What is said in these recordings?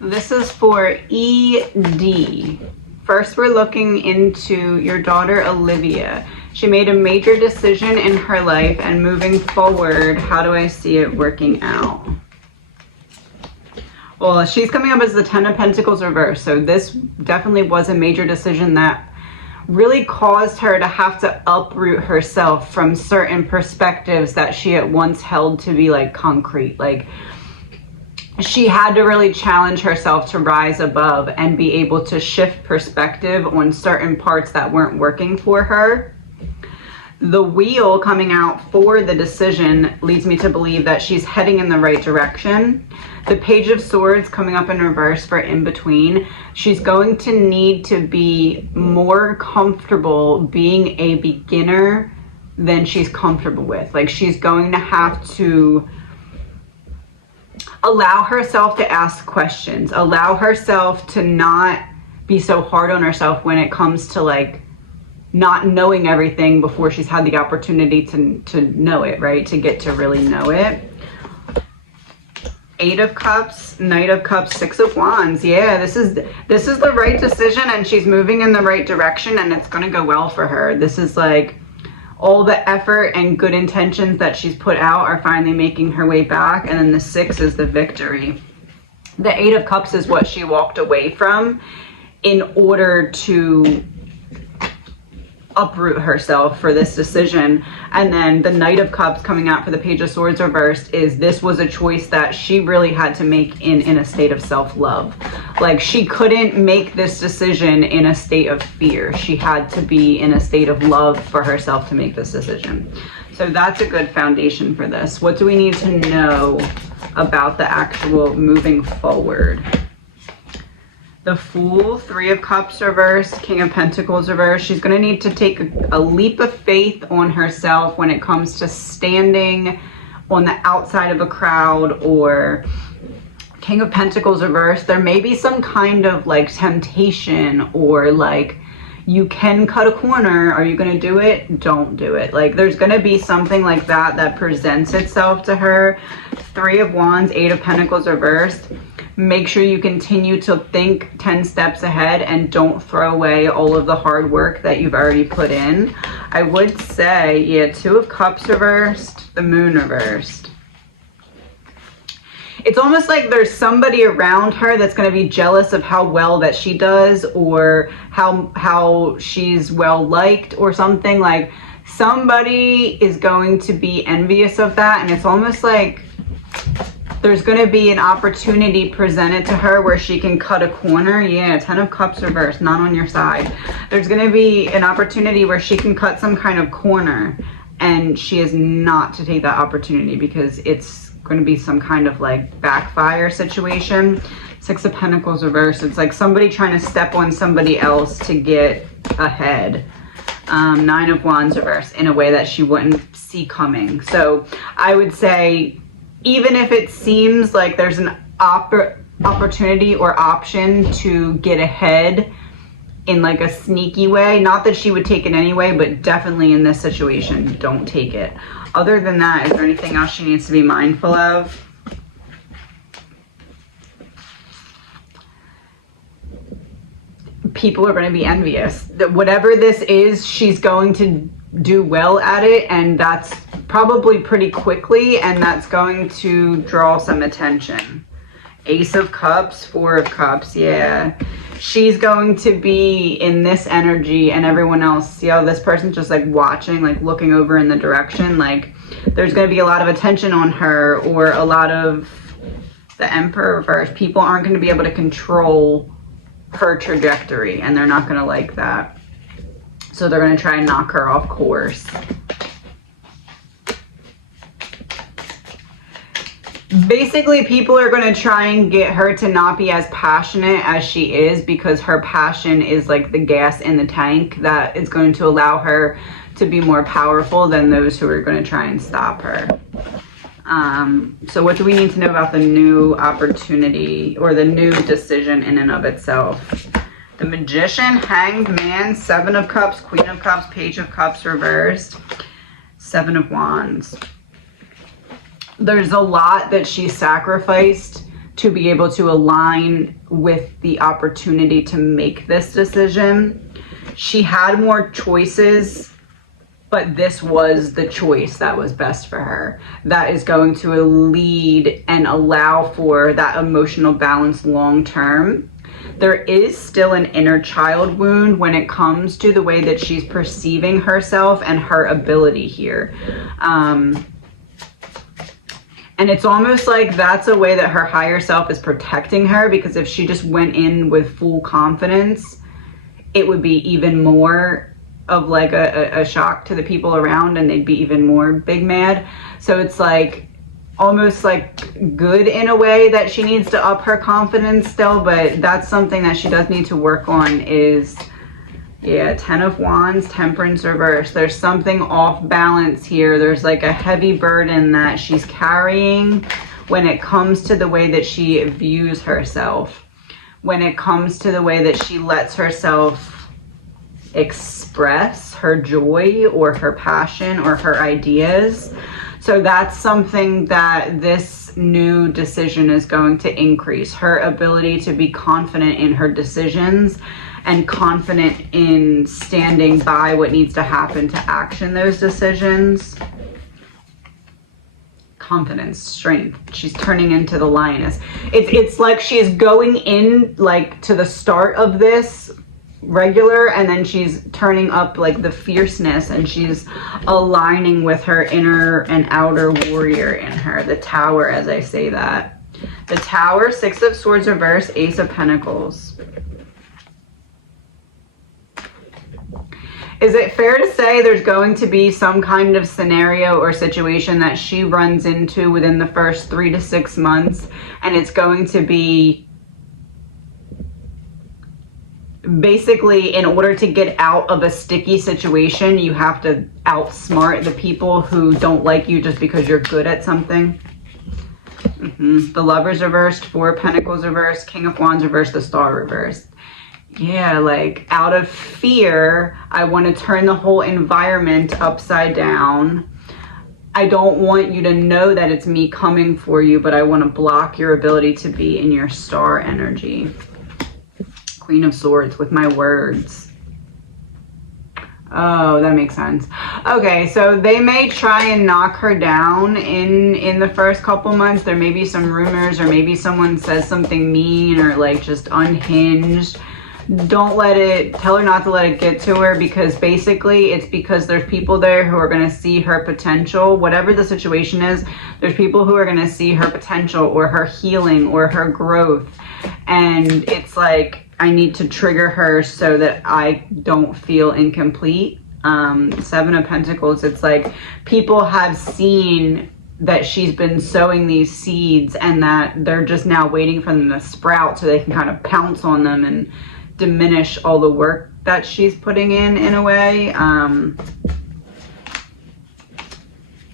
This is for ED. First, we're looking into your daughter, Olivia. She made a major decision in her life, and moving forward, how do I see it working out? Well, she's coming up as the Ten of Pentacles reverse, so this definitely was a major decision that really caused her to have to uproot herself from certain perspectives that she at once held to be like concrete. Like, she had to really challenge herself to rise above and be able to shift perspective on certain parts that weren't working for her. The wheel coming out for the decision leads me to believe that she's heading in the right direction. The Page of Swords coming up in reverse for in between. She's going to need to be more comfortable being a beginner than she's comfortable with. Like, she's going to have to allow herself to ask questions, allow herself to not be so hard on herself when it comes to like not knowing everything before she's had the opportunity to know it, right? To get to really know it. Eight of Cups, Knight of Cups, Six of Wands. Yeah, this is the right decision, and she's moving in the right direction, and it's going to go well for her. This is like all the effort and good intentions that she's put out are finally making her way back. And then the Six is the victory. The Eight of Cups is what she walked away from in order to uproot herself for this decision. And then the Knight of Cups coming out for the Page of Swords reversed is this was a choice that she really had to make in a state of self-love. Like, she couldn't make this decision in a state of fear. She had to be in a state of love for herself to make this decision. So that's a good foundation for this. What do we need to know about the actual moving forward? The Fool, Three of Cups reversed, King of Pentacles reversed. She's going to need to take a leap of faith on herself when it comes to standing on the outside of a crowd. Or King of Pentacles reversed, there may be some kind of like temptation, or like, you can cut a corner. Are you going to do it? Don't do it. Like, there's going to be something like that that presents itself to her. Three of Wands, Eight of Pentacles reversed. Make sure you continue to think 10 steps ahead and don't throw away all of the hard work that you've already put in. I would say, yeah, Two of Cups reversed, the Moon reversed. It's almost like there's somebody around her that's going to be jealous of how well that she does, or how she's well liked or something. Like, somebody is going to be envious of that, and it's almost like there's going to be an opportunity presented to her where she can cut a corner. Yeah, Ten of Cups reversed, not on your side. There's going to be an opportunity where she can cut some kind of corner, and she is not to take that opportunity because it's going to be some kind of like backfire situation. Six of Pentacles reversed. It's like somebody trying to step on somebody else to get ahead. Nine of Wands reversed in a way that she wouldn't see coming. So I would say, even if it seems like there's an opportunity or option to get ahead in like a sneaky way, not that she would take it anyway, but definitely in this situation, don't take it. Other than that, is there anything else she needs to be mindful of? People are going to be envious. That whatever this is, she's going to do well at it, and that's probably pretty quickly, and that's going to draw some attention. Ace of Cups, Four of Cups. Yeah, she's going to be in this energy, and everyone else, see how this person's just like watching, like looking over in the direction. Like, there's going to be a lot of attention on her, or a lot of the Emperor reverse. People aren't going to be able to control her trajectory, and they're not going to like that. So they're going to try and knock her off course. Basically, people are going to try and get her to not be as passionate as she is, because her passion is like the gas in the tank that is going to allow her to be more powerful than those who are going to try and stop her. So what do we need to know about the new opportunity or the new decision in and of itself? The Magician, Hanged Man, Seven of Cups, Queen of Cups, Page of Cups reversed, Seven of Wands. There's a lot that she sacrificed to be able to align with the opportunity to make this decision. She had more choices, but this was the choice that was best for her. That is going to lead and allow for that emotional balance long term. There is still an inner child wound when it comes to the way that she's perceiving herself and her ability here. And it's almost like that's a way that her higher self is protecting her, because if she just went in with full confidence, it would be even more of like a shock to the people around, and they'd be even more big mad. So it's like almost like good in a way that she needs to up her confidence still, but that's something that she does need to work on is, yeah, 10 of Wands, Temperance reverse. There's something off balance here. There's like a heavy burden that she's carrying when it comes to the way that she views herself, when it comes to the way that she lets herself express her joy or her passion or her ideas. So that's something that this new decision is going to increase. Her ability to be confident in her decisions and confident in standing by what needs to happen to action those decisions. Confidence, strength. She's turning into the lioness. It's like she's going in like to the start of this regular, and then she's turning up like the fierceness, and she's aligning with her inner and outer warrior in her. The Tower, as I say that. The Tower, 6 of Swords reverse, Ace of Pentacles. Is it fair to say there's going to be some kind of scenario or situation that she runs into within the first 3 to 6 months, and it's going to be basically, in order to get out of a sticky situation, you have to outsmart the people who don't like you just because you're good at something? The Lovers reversed, 4 of Pentacles reversed, King of Wands reversed, the Star reversed. Yeah, like out of fear, I want to turn the whole environment upside down. I don't want you to know that it's me coming for you, but I want to block your ability to be in your star energy. Queen of Swords with my words. Oh, that makes sense. Okay, so they may try and knock her down in the first couple months. There may be some rumors, or maybe someone says something mean or like just unhinged. Don't let it, tell her not to let it get to her, because basically it's because there's people there who are going to see her potential. Whatever the situation is, there's people who are going to see her potential or her healing or her growth. And it's like, I need to trigger her so that I don't feel incomplete. 7 of Pentacles, it's like people have seen that she's been sowing these seeds, and that they're just now waiting for them to sprout so they can kind of pounce on them and diminish all the work that she's putting in a way.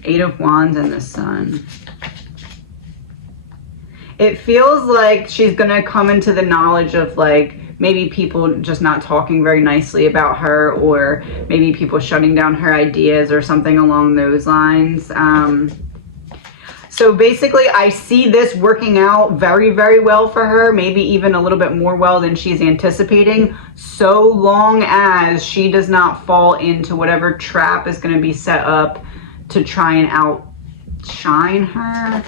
8 of Wands and the Sun. It feels like she's gonna come into the knowledge of like maybe people just not talking very nicely about her, or maybe people shutting down her ideas or something along those lines. So basically, I see this working out very, very well for her, maybe even a little bit more well than she's anticipating, so long as she does not fall into whatever trap is going to be set up to try and outshine her.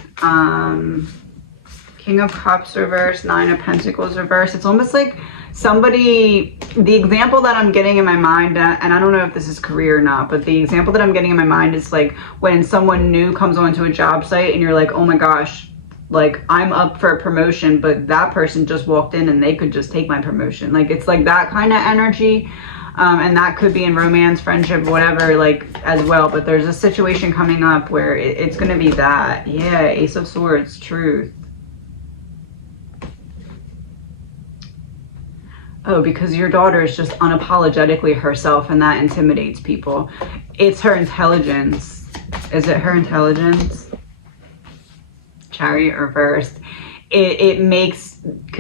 King of Cups reverse, 9 of Pentacles reverse. It's almost like somebody, the example that I'm getting in my mind, and I don't know if this is career or not, but the example that I'm getting in my mind is like when someone new comes onto a job site and you're like, oh my gosh, like I'm up for a promotion, but that person just walked in and they could just take my promotion. Like it's like that kind of energy. And that could be in romance, friendship, whatever, like as well. But there's a situation coming up where it's going to be that. Yeah, Ace of Swords, truth. Oh, because your daughter is just unapologetically herself, and that intimidates people. It's her intelligence. Is it her intelligence? Chariot reversed. It makes,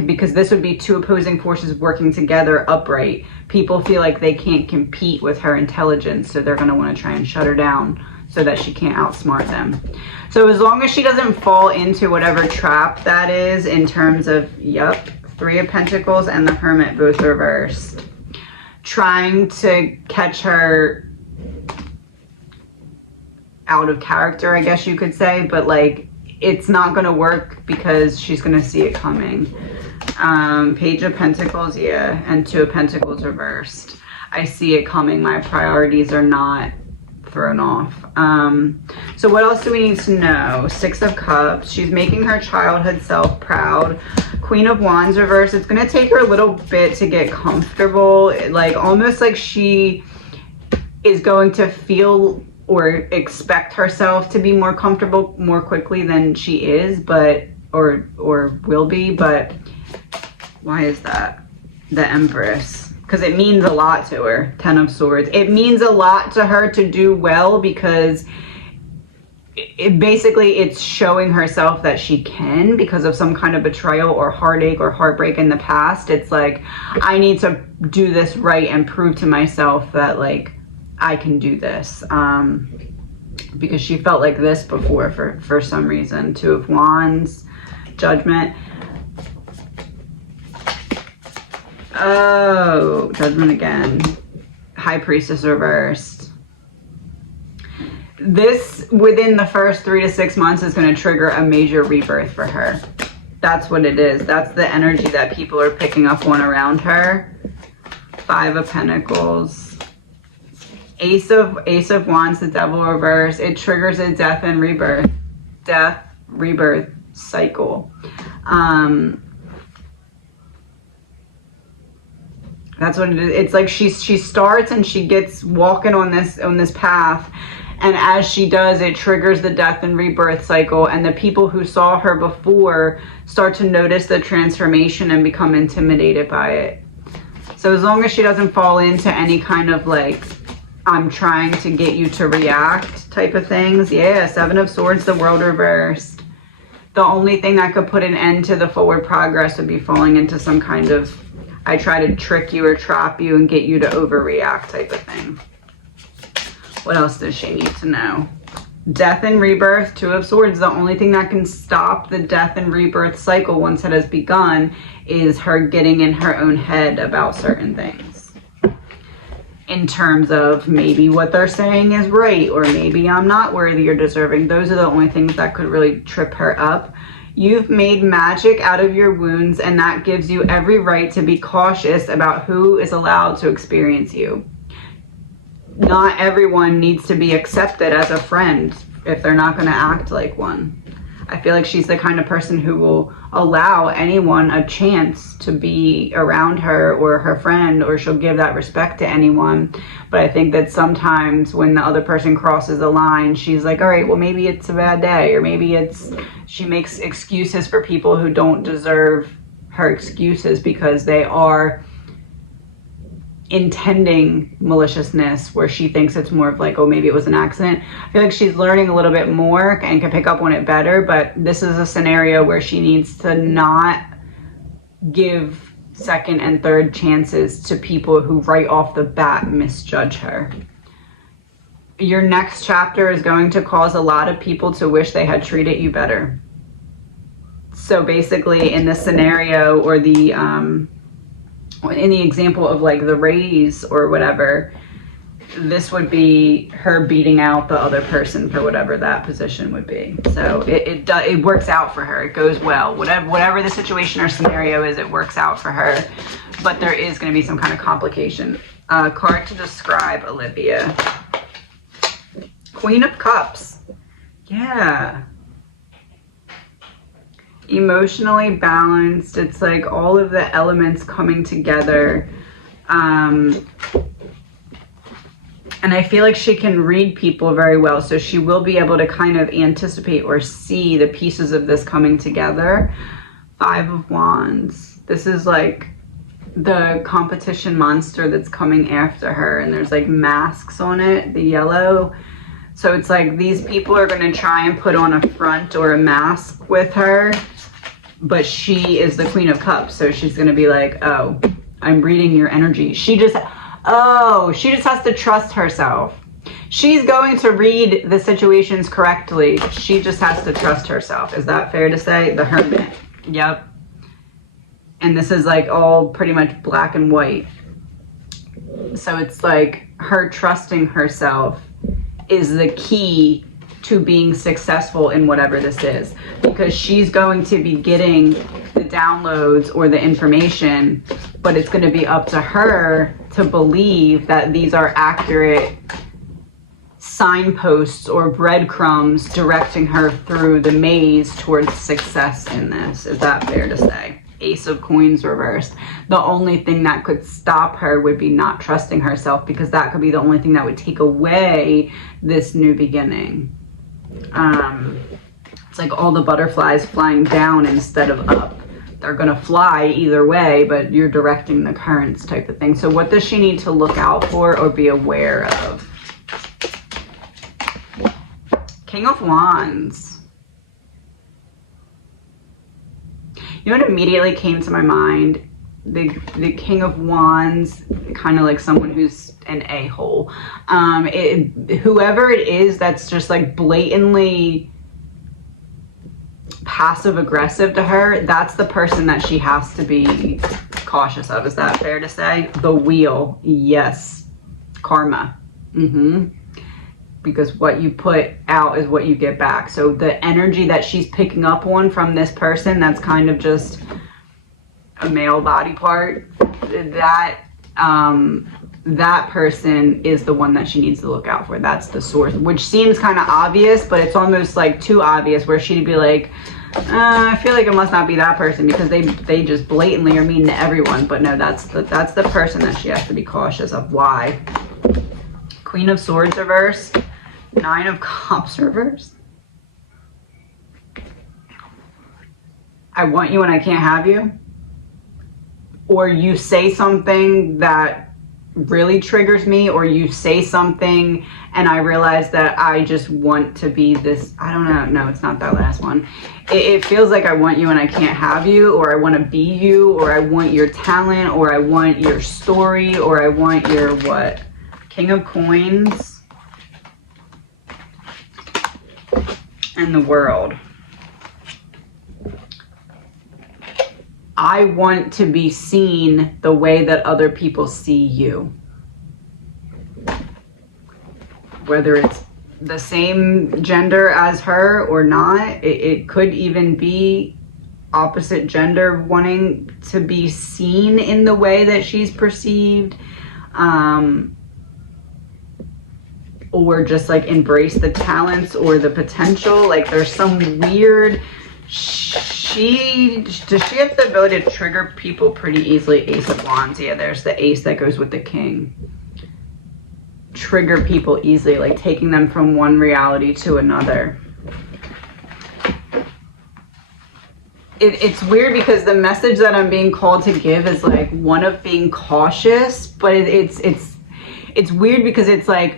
because this would be 2 opposing forces working together upright. People feel like they can't compete with her intelligence, so they're going to want to try and shut her down. so that she can't outsmart them. So as long as she doesn't fall into whatever trap that is in terms of, yep, Three of Pentacles and the Hermit both reversed. Trying to catch her out of character, I guess you could say, but like it's not going to work because she's going to see it coming. Page of Pentacles, yeah, and Two of Pentacles reversed. I see it coming. My priorities are not thrown off. So what else do we need to know? Six of Cups. She's making her childhood self proud. Queen of Wands reversed. It's going to take her a little bit to get comfortable. Like almost like she is going to feel or expect herself to be more comfortable more quickly than she is, but or will be. But why is that? The Empress. Because it means a lot to her. Ten of Swords. It means a lot to her to do well because it basically it's showing herself that she can because of some kind of betrayal or heartache or heartbreak in the past. It's like, I need to do this right and prove to myself that like I can do this. Because she felt like this before for some reason. Two of Wands, Judgment. Oh, Judgment again. High Priestess reversed. This, within the first 3 to 6 months, is going to trigger a major rebirth for her. That's what it is. That's the energy that people are picking up on around her. Five of Pentacles. Ace of Wands, the Devil reverse. It triggers a death and rebirth. Death, rebirth cycle. That's what it is. It's like she starts and she gets walking on this path, and as she does, it triggers the death and rebirth cycle, and the people who saw her before start to notice the transformation and become intimidated by it. So as long as she doesn't fall into any kind of like, I'm trying to get you to react type of things. Yeah, Seven of Swords, the World reversed. The only thing that could put an end to the forward progress would be falling into some kind of, I try to trick you or trap you and get you to overreact type of thing. What else does she need to know? Death and rebirth, Two of Swords. The only thing that can stop the death and rebirth cycle once it has begun is her getting in her own head about certain things. In terms of maybe what they're saying is right, or maybe I'm not worthy or deserving. Those are the only things that could really trip her up. You've made magic out of your wounds, and that gives you every right to be cautious about who is allowed to experience you. Not everyone needs to be accepted as a friend if they're not going to act like one. I feel like she's the kind of person who will allow anyone a chance to be around her or her friend, or she'll give that respect to anyone. But I think that sometimes when the other person crosses the line, she's like, all right, well, maybe it's a bad day, or maybe she makes excuses for people who don't deserve her excuses because they are intending maliciousness, where she thinks it's more of like, oh, maybe it was an accident. I feel like she's learning a little bit more and can pick up on it better, but this is a scenario where she needs to not give second and third chances to people who right off the bat misjudge her. Your next chapter is going to cause a lot of people to wish they had treated you better. So basically in this scenario, or the in the example of like the raise or whatever, this would be her beating out the other person for whatever that position would be. So it works out for her. It goes well. Whatever the situation or scenario is, it works out for her. But there is going to be some kind of complication. Card to describe Olivia. Queen of Cups. Yeah. Emotionally balanced. It's like all of the elements coming together. And I feel like she can read people very well, so she will be able to kind of anticipate or see the pieces of this coming together. Five of Wands. This is like the competition monster that's coming after her, and there's like masks on it, the yellow. So it's like these people are going to try and put on a front or a mask with her, but she is the Queen of Cups, so she's going to be like, oh, I'm reading your energy. She just has to trust herself. She's going to read the situations correctly. She just has to trust herself. Is that fair to say? The Hermit. Yep. And this is like all pretty much black and white. So it's like her trusting herself is the key to being successful in whatever this is, because she's going to be getting the downloads or the information, but it's going to be up to her to believe that these are accurate signposts or breadcrumbs directing her through the maze towards success in this. Is that fair to say? Ace of Coins reversed. The only thing that could stop her would be not trusting herself, because that could be the only thing that would take away this new beginning. It's like all the butterflies flying down instead of up. They're gonna fly either way, but you're directing the currents type of thing. So what does she need to look out for or be aware of? King of Wands. You know what immediately came to my mind? The King of Wands, kind of like someone who's an a-hole. Whoever it is that's just like blatantly passive aggressive to her, that's the person that she has to be cautious of. Is that fair to say? The Wheel. Yes. Karma. Because what you put out is what you get back. So the energy that she's picking up on from this person, that's kind of just a male body part, that person is the one that she needs to look out for. That's the source, which seems kind of obvious, but it's almost like too obvious, where she'd be like, I feel like it must not be that person, because they just blatantly are mean to everyone. But no, that's the person that she has to be cautious of. Why? Queen of Swords reversed. Nine of Cups reversed. I want you and I can't have you. Or you say something that really triggers me, or you say something and I realize that I just want to be this. I don't know. No, it's not that last one. It feels like I want you and I can't have you, or I want to be you, or I want your talent, or I want your story, or I want your what? King of Coins and the World. I want to be seen the way that other people see you. Whether it's the same gender as her or not, it could even be opposite gender wanting to be seen in the way that she's perceived. Or just like embrace the talents or the potential. Like there's some weird... Does she have the ability to trigger people pretty easily? Ace of Wands. Yeah, there's the ace that goes with the king. Trigger people easily, like taking them from one reality to another. It's weird, because the message that I'm being called to give is like one of being cautious, but it's weird, because it's like,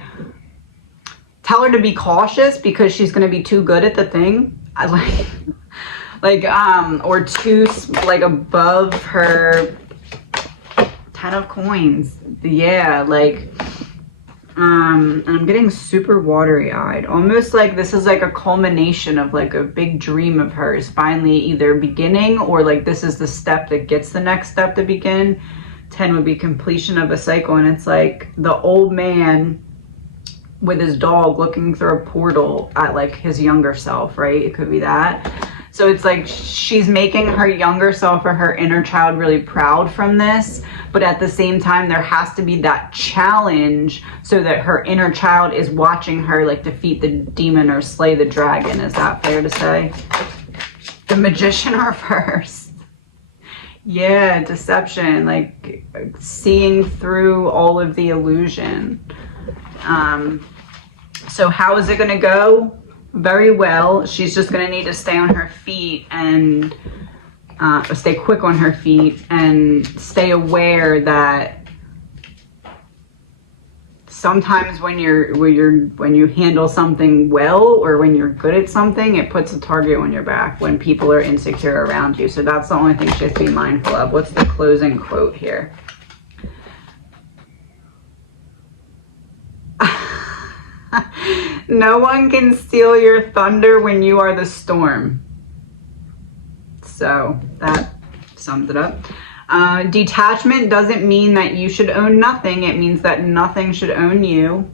tell her to be cautious because she's going to be too good at the thing. Or too like above her. 10 of Coins. Yeah, like, and I'm getting super watery eyed, almost like this is like a culmination of like a big dream of hers finally either beginning, or like this is the step that gets the next step to begin. 10 would be completion of a cycle, and it's like the old man with his dog looking through a portal at like his younger self, right? It could be that. So it's like she's making her younger self or her inner child really proud from this, but at the same time there has to be that challenge so that her inner child is watching her like defeat the demon or slay the dragon. Is that fair to say? The Magician reversed. Yeah, deception, like seeing through all of the illusion. So how is it going to go? Very well. She's just going to need to stay on her feet and stay quick on her feet and stay aware that sometimes when you handle something well, or when you're good at something, it puts a target on your back when people are insecure around you. So that's the only thing she has to be mindful of. What's the closing quote here? No one can steal your thunder when you are the storm. So that sums it up. Detachment doesn't mean that you should own nothing. It means that nothing should own you.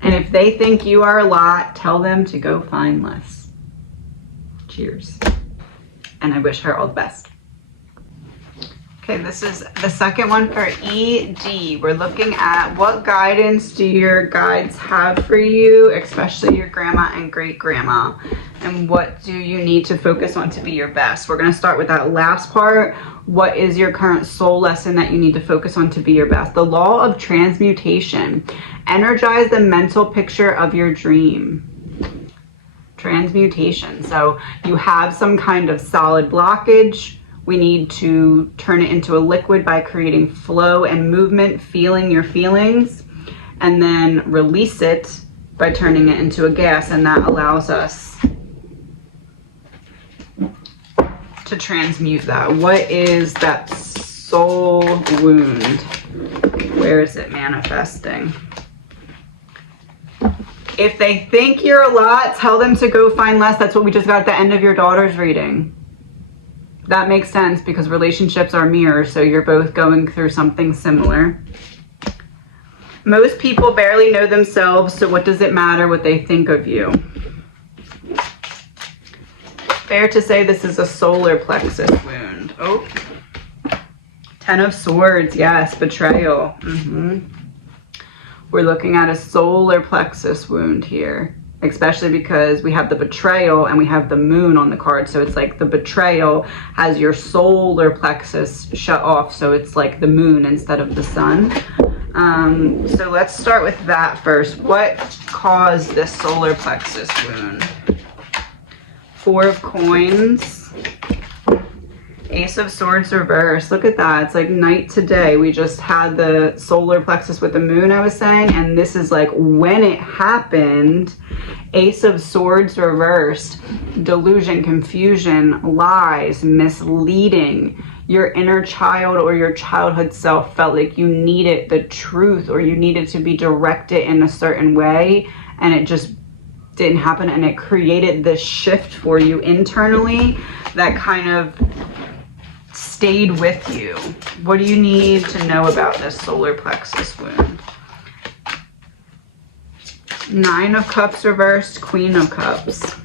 And if they think you are a lot, tell them to go find less. Cheers. And I wish her all the best. Okay, this is the second one for ED. We're looking at what guidance do your guides have for you, especially your grandma and great grandma, and what do you need to focus on to be your best. We're going to start with that last part. What is your current soul lesson that you need to focus on to be your best? The law of transmutation. Energize the mental picture of your dream. Transmutation. So you have some kind of solid blockage. We need to turn it into a liquid by creating flow and movement, feeling your feelings, and then release it by turning it into a gas, and that allows us to transmute that. What is that soul wound? Where is it manifesting? If they think you're a lot, tell them to go find less. That's what we just got at the end of your daughter's reading. That makes sense because relationships are mirrors, so you're both going through something similar. Most people barely know themselves, so what does it matter what they think of you? Fair to say this is a solar plexus wound. Oh, 10 of Swords, yes, betrayal. We're looking at a solar plexus wound here. Especially because we have the betrayal and we have the moon on the card. So it's like the betrayal has your solar plexus shut off. So it's like the moon instead of the sun. So let's start with that first. What caused this solar plexus wound? 4 of Coins. Ace of Swords reverse. Look at that. It's like night to day. We just had the solar plexus with the moon, I was saying, and this is like when it happened. Ace of Swords reversed. Delusion, confusion, lies, misleading. Your inner child or your childhood self felt like you needed the truth or you needed to be directed in a certain way, and it just didn't happen, and it created this shift for you internally that kind of stayed with you. What do you need to know about this solar plexus wound? 9 of Cups reversed, Queen of Cups.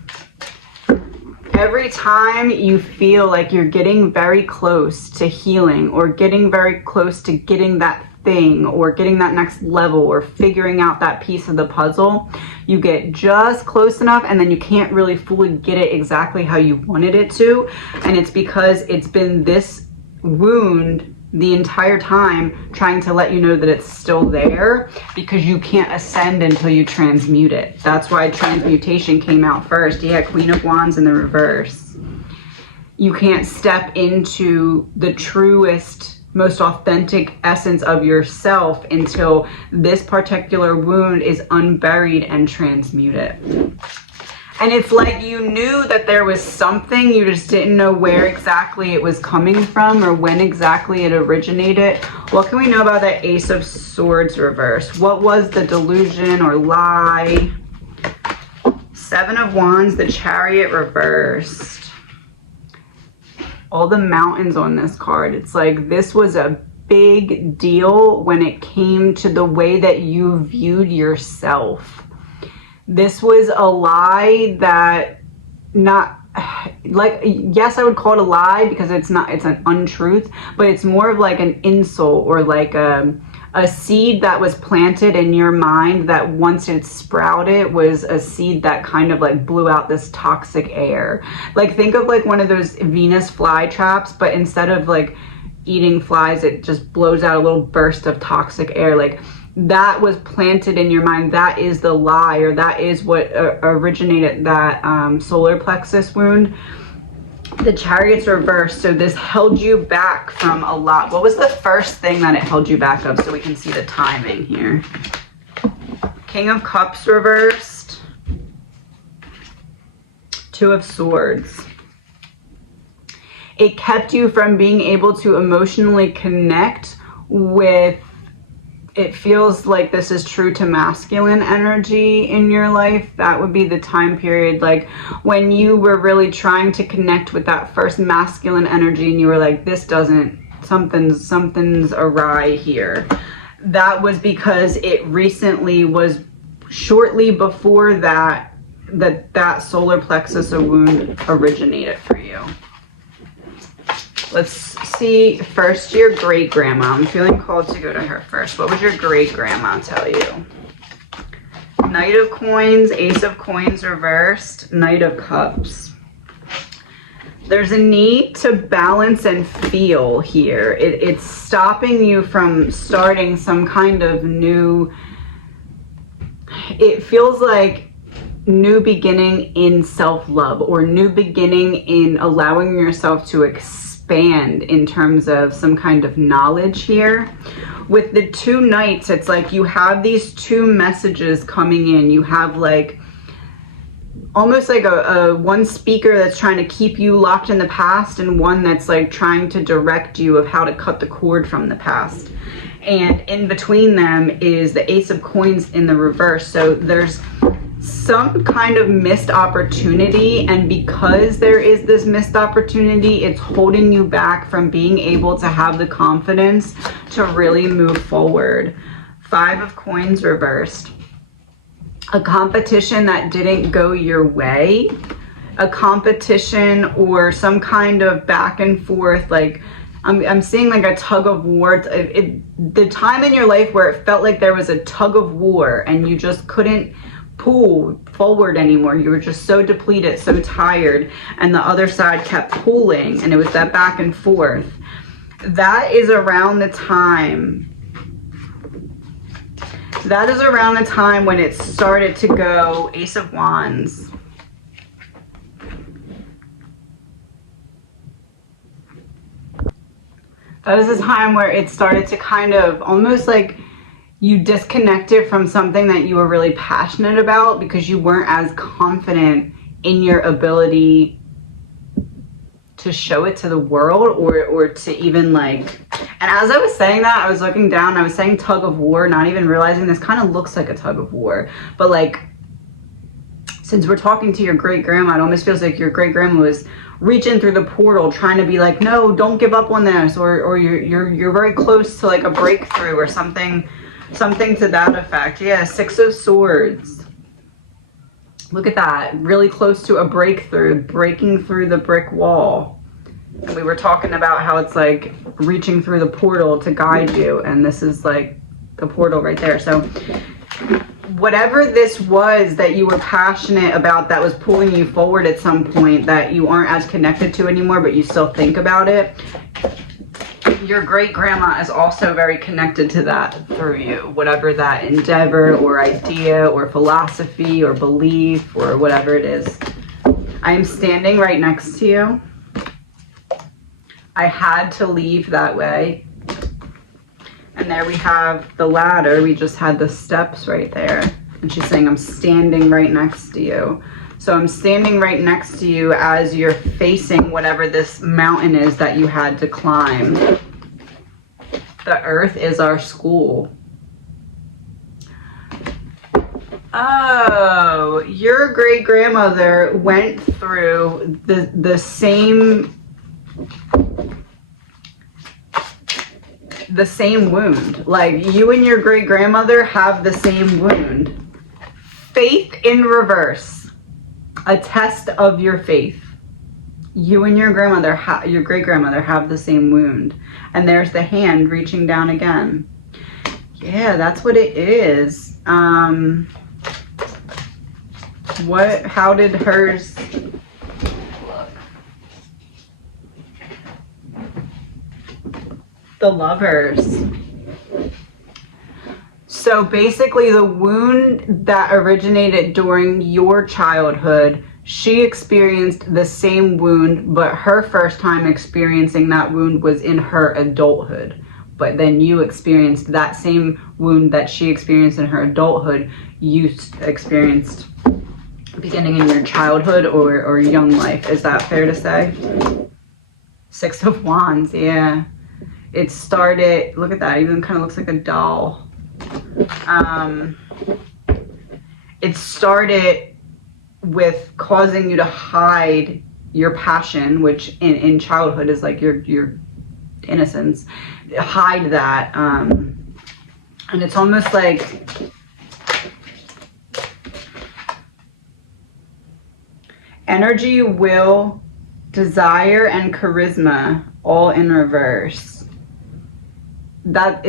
Every time you feel like you're getting very close to healing or getting very close to getting that thing or getting that next level or figuring out that piece of the puzzle, you get just close enough and then you can't really fully get it exactly how you wanted it to. And it's because it's been this wound the entire time trying to let you know that it's still there, because you can't ascend until you transmute it. That's why transmutation came out first. Yeah, Queen of Wands in the reverse. You can't step into the truest, most authentic essence of yourself until this particular wound is unburied and transmuted. And it's like you knew that there was something, you just didn't know where exactly it was coming from or when exactly it originated. What can we know about that Ace of Swords reverse? What was the delusion or lie? 7 of Wands, the Chariot reversed. All the mountains on this card. It's like this was a big deal when it came to the way that you viewed yourself. This was a lie that not like, yes, I would call it a lie because it's not, it's an untruth, but it's more of like an insult or like a seed that was planted in your mind that once it sprouted was a seed that kind of like blew out this toxic air. Like think of like one of those Venus fly traps, but instead of like eating flies, it just blows out a little burst of toxic air. Like that was planted in your mind. That is the lie, or that is what originated that solar plexus wound. The Chariot's reversed, so this held you back from a lot. What was the first thing that it held you back of, so we can see the timing here? King of Cups reversed. 2 of Swords. It kept you from being able to emotionally connect with it feels like this is true to masculine energy in your life. That would be the time period, like when you were really trying to connect with that first masculine energy and you were like, this doesn't, something's awry here. That was because it recently was shortly before that solar plexus wound originated for you. Let's see first your great grandma. I'm feeling called to go to her first. What would your great grandma tell you? Knight of Coins, Ace of Coins reversed, Knight of Cups. There's a need to balance and feel here. It's stopping you from starting some kind of new, it feels like new beginning in self-love, or new beginning in allowing yourself to expand in terms of some kind of knowledge here. With the two knights, it's like you have these two messages coming in. You have like almost like a one speaker that's trying to keep you locked in the past, and one that's like trying to direct you of how to cut the cord from the past. And in between them is the Ace of Coins in the reverse. So there's some kind of missed opportunity, and because there is this missed opportunity, it's holding you back from being able to have the confidence to really move forward. Five of Coins reversed. A competition that didn't go your way, a competition or some kind of back and forth, like I'm seeing like a tug of war. The time in your life where it felt like there was a tug of war and you just couldn't pull forward anymore. You were just so depleted, so tired, and the other side kept pulling, and it was that back and forth. That is around the time. That is around the time when it started to go Ace of Wands. That is a time where it started to kind of almost like you disconnected from something that you were really passionate about because you weren't as confident in your ability to show it to the world, or to even like, and as I was saying that, I was looking down, I was saying tug of war, not even realizing this kind of looks like a tug of war. But like, since we're talking to your great grandma, it almost feels like your great grandma was reaching through the portal trying to be like, no, don't give up on this, or you're very close to like a breakthrough or something to that effect. Yeah, Six of Swords. Look at that, really close to a breakthrough, breaking through the brick wall. And we were talking about how it's like reaching through the portal to guide you, and this is like the portal right there. So whatever this was that you were passionate about, that was pulling you forward at some point, that you aren't as connected to anymore, but you still think about it, your great grandma is also very connected to that through you. Whatever that endeavor or idea or philosophy or belief or whatever it is. I am standing right next to you. I had to leave that way. And there we have the ladder. We just had the steps right there. And she's saying, I'm standing right next to you. So I'm standing right next to you as you're facing whatever this mountain is that you had to climb. The earth is our school. Oh, your great grandmother went through the same wound. Like, you and your great grandmother have the same wound. Faith in reverse. A test of your faith. You and your grandmother, your great grandmother, have the same wound. And there's the hand reaching down again. Yeah, that's what it is. How did hers look? The Lovers. So basically the wound that originated during your childhood, she experienced the same wound, but her first time experiencing that wound was in her adulthood. But then you experienced that same wound that she experienced in her adulthood, you experienced beginning in your childhood or young life. Is that fair to say? Six of Wands, yeah. It started, look at that, even kind of looks like a doll. It started with causing you to hide your passion, which in childhood is like your innocence. Hide that. And it's almost like energy, will, desire, and charisma all in reverse. That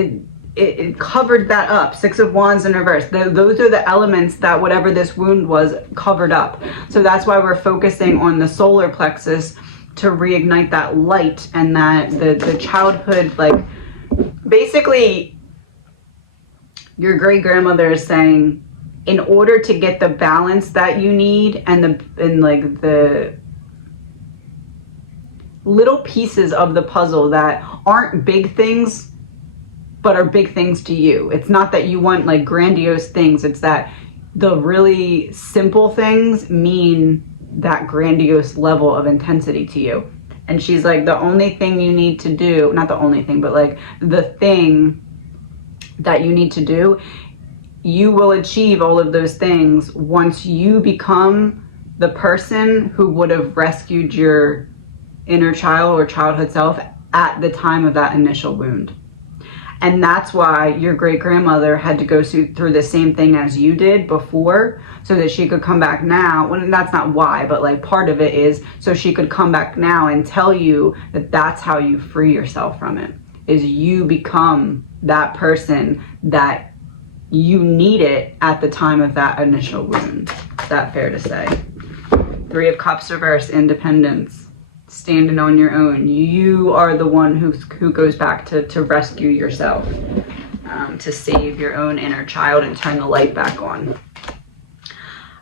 it covered that up. 6 of Wands in reverse. Those are the elements that whatever this wound was covered up. So that's why we're focusing on the solar plexus to reignite that light and that the childhood, like basically your great grandmother is saying, in order to get the balance that you need and the little pieces of the puzzle that aren't big things but are big things to you. It's not that you want like grandiose things, it's that the really simple things mean that grandiose level of intensity to you. And she's like, the only thing you need to do, not the only thing, but like the thing that you need to do, you will achieve all of those things once you become the person who would have rescued your inner child or childhood self at the time of that initial wound. And that's why your great grandmother had to go through the same thing as you did before, so that she could come back now. Well, that's not why, but like part of it is so she could come back now and tell you that that's how you free yourself from it, is you become that person that you needed at the time of that initial wound. Is that fair to say? 3 of Cups reverse, independence. Standing on your own. You are the one who goes back to rescue yourself, to save your own inner child and turn the light back on.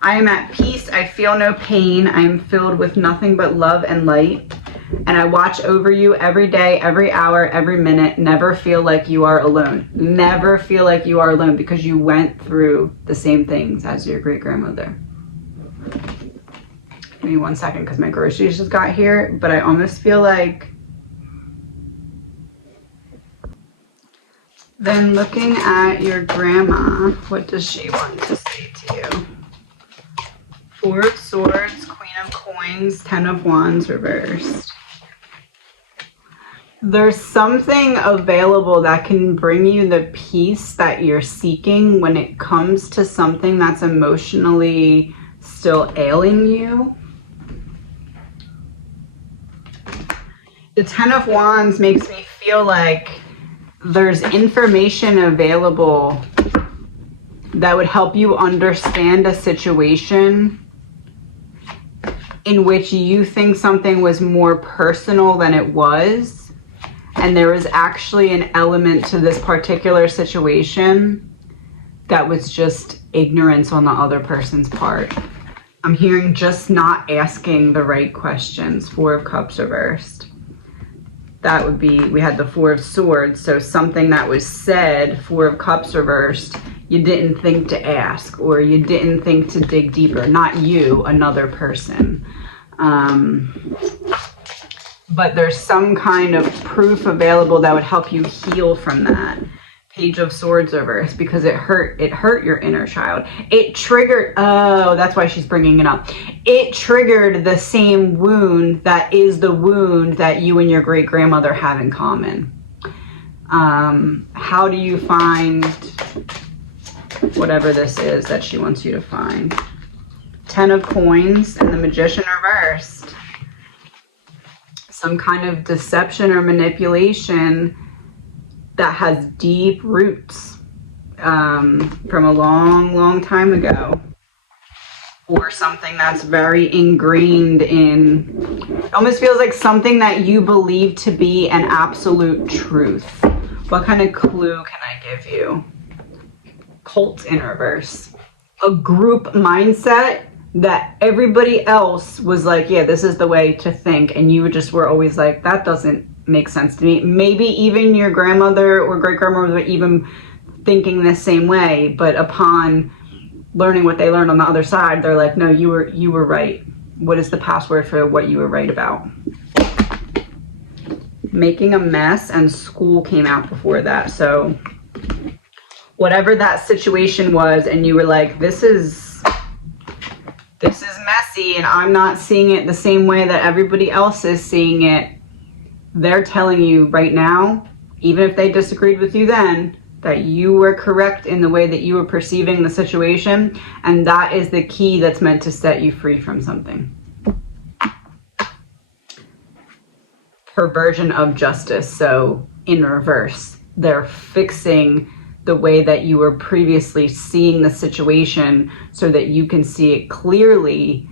I am at peace. I feel no pain. I am filled with nothing but love and light. And I watch over you every day, every hour, every minute. Never feel like you are alone. Never feel like you are alone, because you went through the same things as your great grandmother. Give me 1 second because my groceries just got here, but I almost feel like then looking at your grandma, what does she want to say to you? 4 of Swords, Queen of Coins, 10 of Wands reversed. There's something available that can bring you the peace that you're seeking when it comes to something that's emotionally still ailing you. The 10 of Wands makes me feel like there's information available that would help you understand a situation in which you think something was more personal than it was, and there was actually an element to this particular situation that was just ignorance on the other person's part. I'm hearing just not asking the right questions. 4 of Cups reversed. That would be, we had the 4 of Swords, so something that was said, 4 of Cups reversed, you didn't think to ask, or you didn't think to dig deeper. Not you, another person. But there's some kind of proof available that would help you heal from that. Page of Swords reversed, because it hurt your inner child. It triggered, oh, that's why she's bringing it up. It triggered the same wound that is the wound that you and your great grandmother have in common. How do you find whatever this is that she wants you to find? 10 of Coins and the Magician reversed. Some kind of deception or manipulation that has deep roots from a long time ago, or something that's very ingrained in, it almost feels like something that you believe to be an absolute truth. What kind of clue can I give you? Cult in reverse. A group mindset that everybody else was like, yeah, this is the way to think, and you just were always like, that doesn't make sense to me. Maybe even your grandmother or great grandmother were even thinking the same way, but upon learning what they learned on the other side, they're like, no, you were right. What is the password for what you were right about? Making a mess, and school came out before that. So whatever that situation was, and you were like, this is messy and I'm not seeing it the same way that everybody else is seeing it. They're telling you right now, even if they disagreed with you then, that you were correct in the way that you were perceiving the situation, and that is the key that's meant to set you free from something. Perversion of justice. So in reverse, they're fixing the way that you were previously seeing the situation so that you can see it clearly.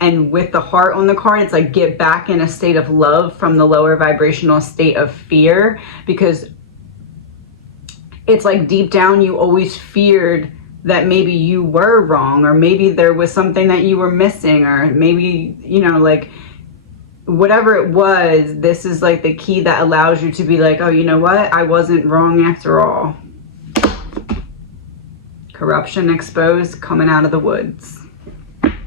And with the heart on the card, it's like get back in a state of love from the lower vibrational state of fear, because it's like deep down you always feared that maybe you were wrong, or maybe there was something that you were missing, or maybe, you know, like whatever it was, this is like the key that allows you to be like, oh, you know what? I wasn't wrong after all. Corruption exposed, coming out of the woods. Let's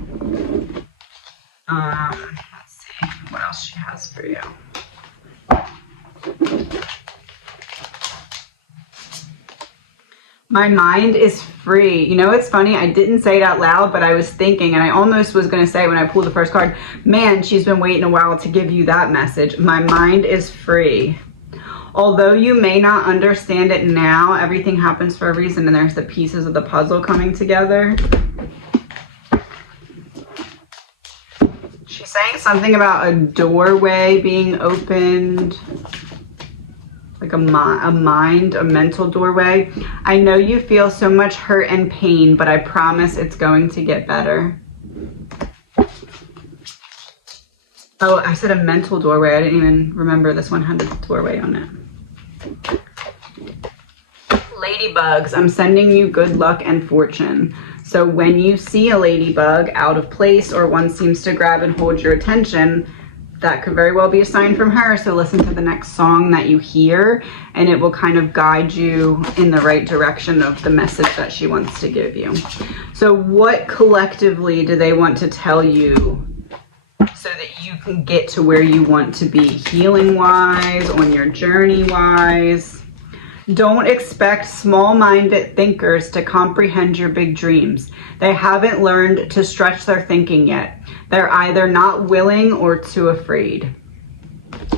see what else she has for you. My mind is free. You know, it's funny, I didn't say it out loud, but I was thinking, and I almost was going to say when I pulled the first card, man, she's been waiting a while to give you that message. My mind is free. Although you may not understand it now, everything happens for a reason, and there's the pieces of the puzzle coming together. She's saying something about a doorway being opened. Like a mental doorway. I know you feel so much hurt and pain, but I promise it's going to get better. Oh, I said a mental doorway. I didn't even remember this one had a doorway on it. Ladybugs, I'm sending you good luck and fortune. So when you see a ladybug out of place, or one seems to grab and hold your attention, that could very well be a sign from her. So listen to the next song that you hear, and it will kind of guide you in the right direction of the message that she wants to give you. So what collectively do they want to tell you so that you can get to where you want to be, healing wise, on your journey wise? Don't expect small-minded thinkers to comprehend your big dreams. They haven't learned to stretch their thinking yet. They're either not willing or too afraid.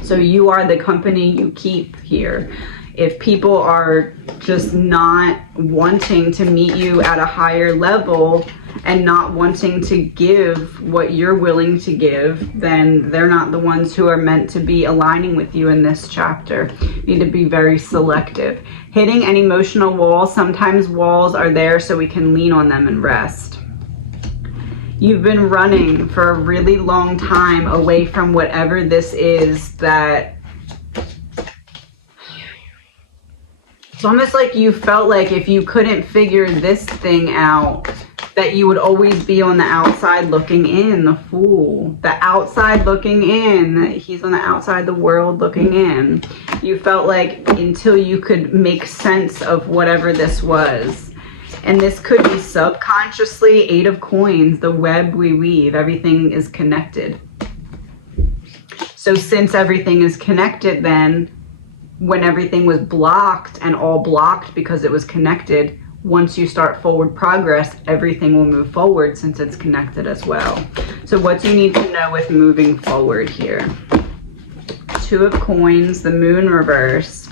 So you are the company you keep here. If people are just not wanting to meet you at a higher level and not wanting to give what you're willing to give, then they're not the ones who are meant to be aligning with you in this chapter. You need to be very selective. Hitting an emotional wall. Sometimes walls are there so we can lean on them and rest. You've been running for a really long time away from whatever this is that... It's almost like you felt like if you couldn't figure this thing out, that you would always be on the outside looking in, the fool. The outside looking in. He's on the outside of the world looking in. You felt like until you could make sense of whatever this was. And this could be subconsciously. 8 of Coins, the web we weave. Everything is connected. So since everything is connected, then when everything was blocked and all blocked because it was connected, once you start forward progress, everything will move forward since it's connected as well. So what do you need to know with moving forward here? 2 of Coins, the moon reversed.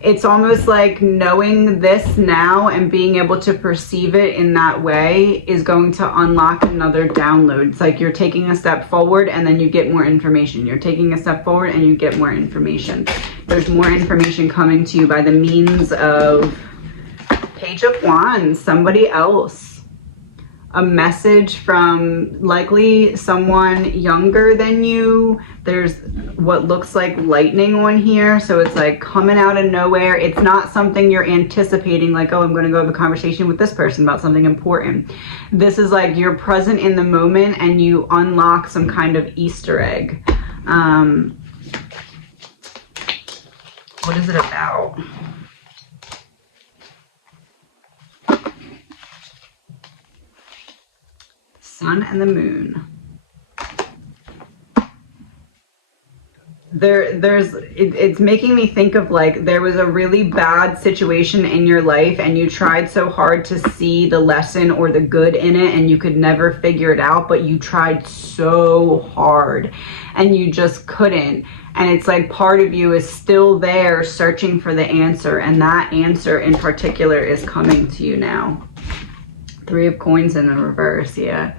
It's almost like knowing this now and being able to perceive it in that way is going to unlock another download. It's like you're taking a step forward and then you get more information. You're taking a step forward and you get more information. There's more information coming to you by the means of Page of Wands, somebody else. A message from likely someone younger than you. There's what looks like lightning on here. So it's like coming out of nowhere. It's not something you're anticipating, like, oh, I'm going to go have a conversation with this person about something important. This is like you're present in the moment and you unlock some kind of Easter egg. What is it about? Sun and the moon. it's making me think of like there was a really bad situation in your life and you tried so hard to see the lesson or the good in it and you could never figure it out, but you tried so hard and you just couldn't. And it's like part of you is still there searching for the answer, and that answer in particular is coming to you now. 3 of Coins in the reverse. Yeah,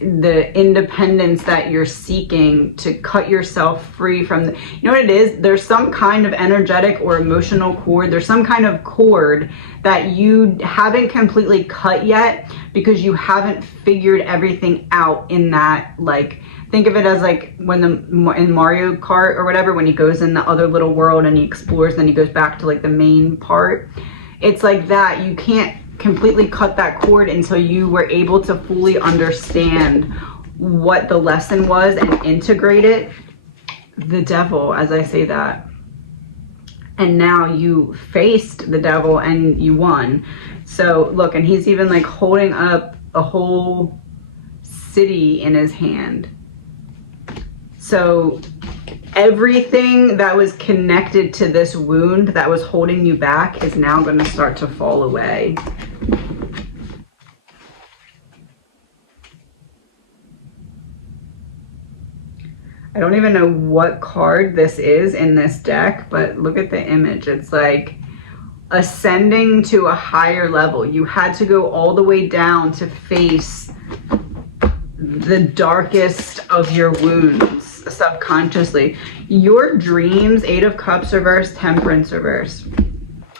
the independence that you're seeking to cut yourself free from the, you know what it is, there's some kind of energetic or emotional cord, there's some kind of cord that you haven't completely cut yet because you haven't figured everything out in that, like, think of it as like when in Mario Kart or whatever, when he goes in the other little world and he explores, then he goes back to like the main part. It's like that. You can't completely cut that cord until you were able to fully understand what the lesson was and integrate it. The devil, as I say that. And now you faced the devil and you won. So look, and he's even like holding up a whole city in his hand. So everything that was connected to this wound that was holding you back is now going to start to fall away. I don't even know what card this is in this deck, but look at the image. It's like ascending to a higher level. You had to go all the way down to face the darkest of your wounds subconsciously. Your dreams, 8 of Cups reverse, Temperance reverse.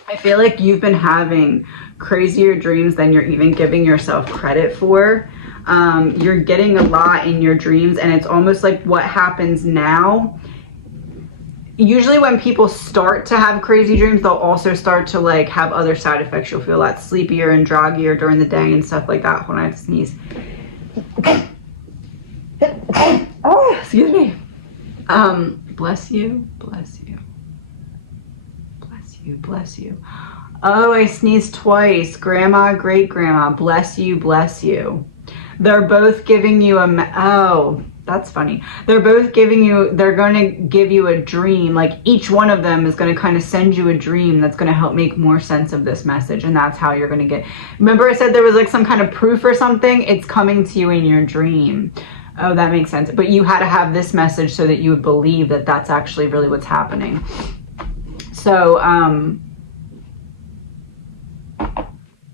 I feel like you've been having crazier dreams than you're even giving yourself credit for. You're getting a lot in your dreams, and it's almost like what happens now. Usually when people start to have crazy dreams, they'll also start to like have other side effects. You'll feel a lot sleepier and droggier during the day and stuff like that. Hold on, I have to sneeze. Oh, excuse me. Bless you, bless you, bless you, bless you. Oh, I sneezed twice. Grandma, great grandma, bless you, bless you. They're both giving you oh, that's funny. They're both giving you, they're going to give you a dream. Like each one of them is going to kind of send you a dream that's going to help make more sense of this message. And that's how you're going to get, remember I said there was like some kind of proof or something? It's coming to you in your dream. Oh, that makes sense. But you had to have this message so that you would believe that that's actually really what's happening. So,